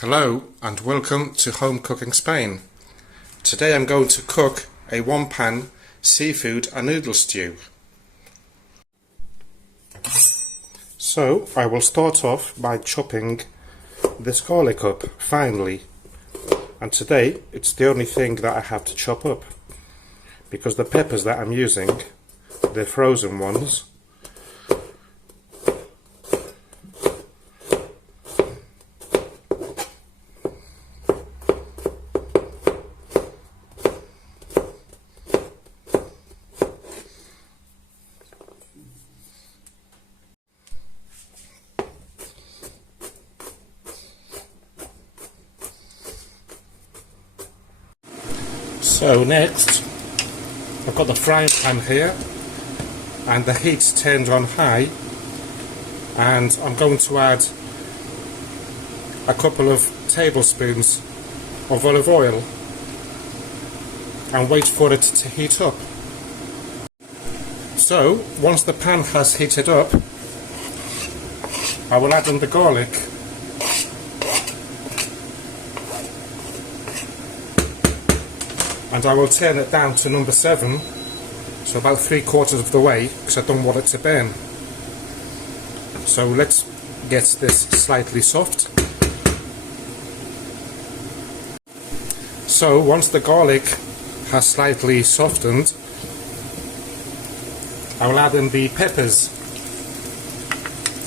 Hello and welcome to Home Cooking Spain. Today I'm going to cook a one-pan seafood and noodle stew. So I will start off by chopping this garlic up finely, and today it's the only thing that I have to chop up because the peppers that I'm using, they're frozen ones. So next, I've got the frying pan here and the heat's turned on high, and I'm going to add a couple of tablespoons of olive oil and wait for it to heat up. So once the pan has heated up, I will add in the garlic. And I will turn it down to number 7, so about 3/4 of the way, because I don't want it to burn. So let's get this slightly soft. So once the garlic has slightly softened, I will add in the peppers.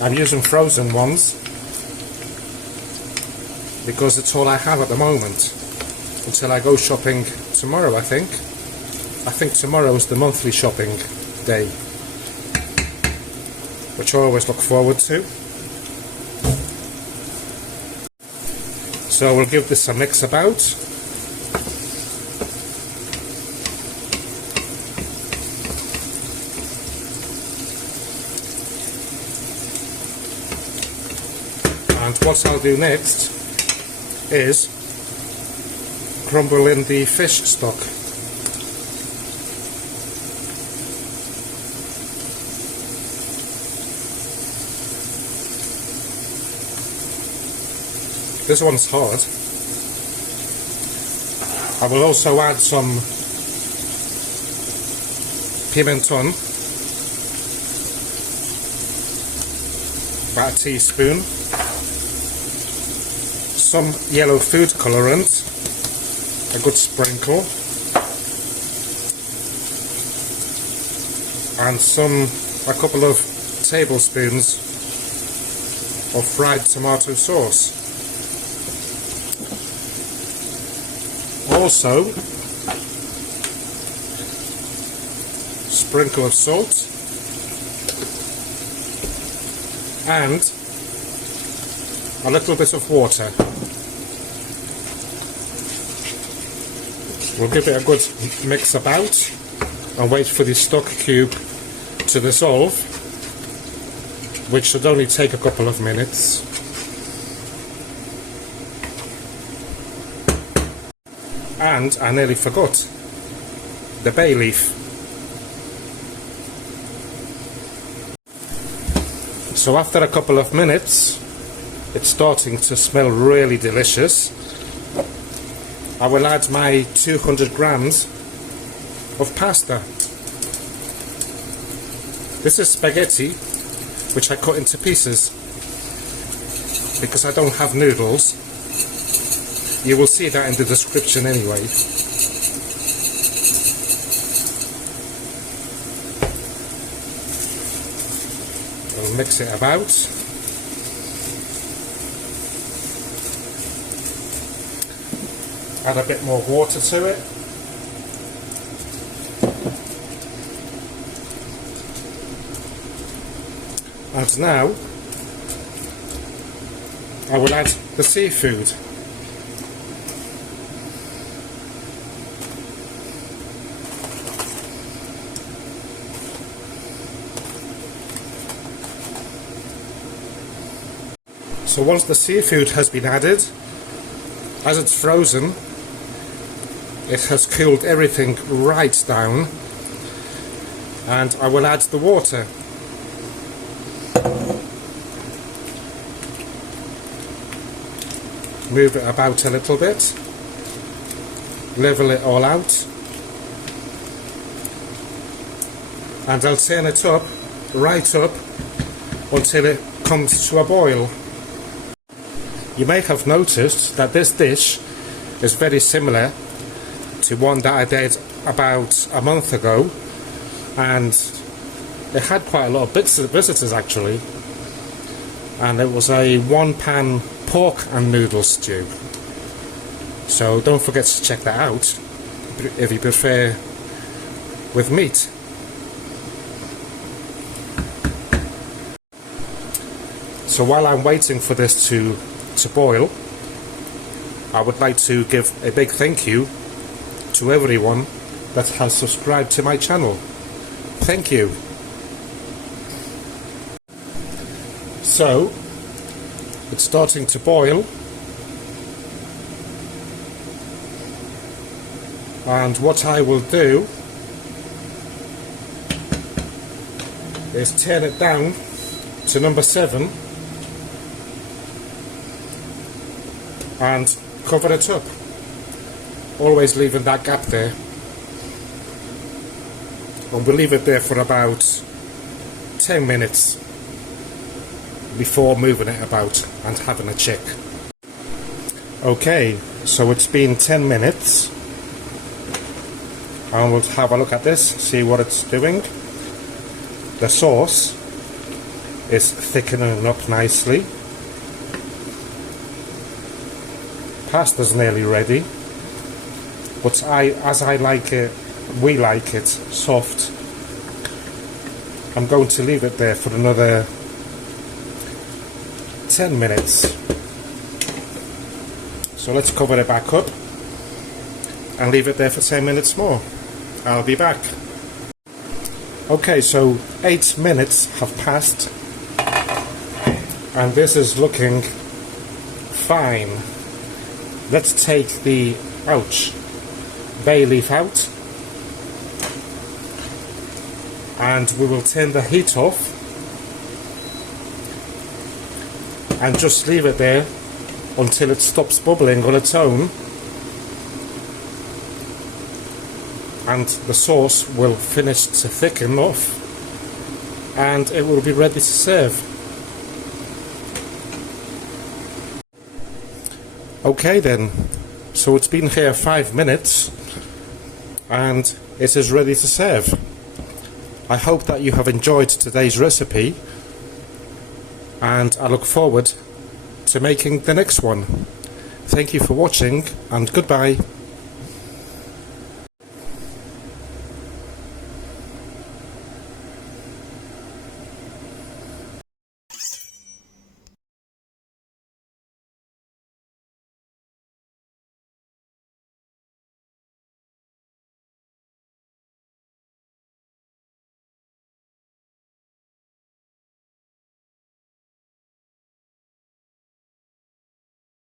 I'm using frozen ones because it's all I have at the moment until I go shopping tomorrow. I think tomorrow is the monthly shopping day, which I always look forward to. So we'll give this a mix about. And what I'll do next is crumble in the fish stock. This one's hard. I will also add some pimenton, about a teaspoon, some yellow food colorant, a good sprinkle, and a couple of tablespoons of fried tomato sauce. Also, sprinkle of salt and a little bit of water. We'll give it a good mix about and wait for the stock cube to dissolve, which should only take a couple of minutes. And I nearly forgot the bay leaf. So after a couple of minutes, it's starting to smell really delicious. I will add my 200 grams of pasta. This is spaghetti, which I cut into pieces because I don't have noodles. You will see that in the description anyway. I'll mix it about. Add a bit more water to it. And now I will add the seafood. So once the seafood has been added, as it's frozen, it has cooled everything right down, and I will add the water. move it about a little bit, level it all out, and I'll turn it up, right up, until it comes to a boil. You may have noticed that this dish is very similar to one that I did about a month ago, and it had quite a lot of visitors actually, and it was a one-pan pork and noodle stew. So don't forget to check that out if you prefer with meat. So while I'm waiting for this to boil, I would like to give a big thank you to everyone that has subscribed to my channel. Thank you. So it's starting to boil, and what I will do is turn it down to number 7 and cover it up, always leaving that gap there, and we'll leave it there for about 10 minutes before moving it about and having a check. Okay, so it's been 10 minutes and we'll have a look at this, see what it's doing. The sauce is thickening up nicely. Pasta's nearly ready, but as I like it, we like it soft, I'm going to leave it there for another 10 minutes. So let's cover it back up and leave it there for 10 minutes more. I'll be back. Okay, so 8 minutes have passed and this is looking fine. Let's take the bay leaf out, and we will turn the heat off and just leave it there until it stops bubbling on its own, and the sauce will finish to thicken off and it will be ready to serve. Okay then, so it's been here 5 minutes and it is ready to serve. I hope that you have enjoyed today's recipe and I look forward to making the next one. Thank you for watching and goodbye.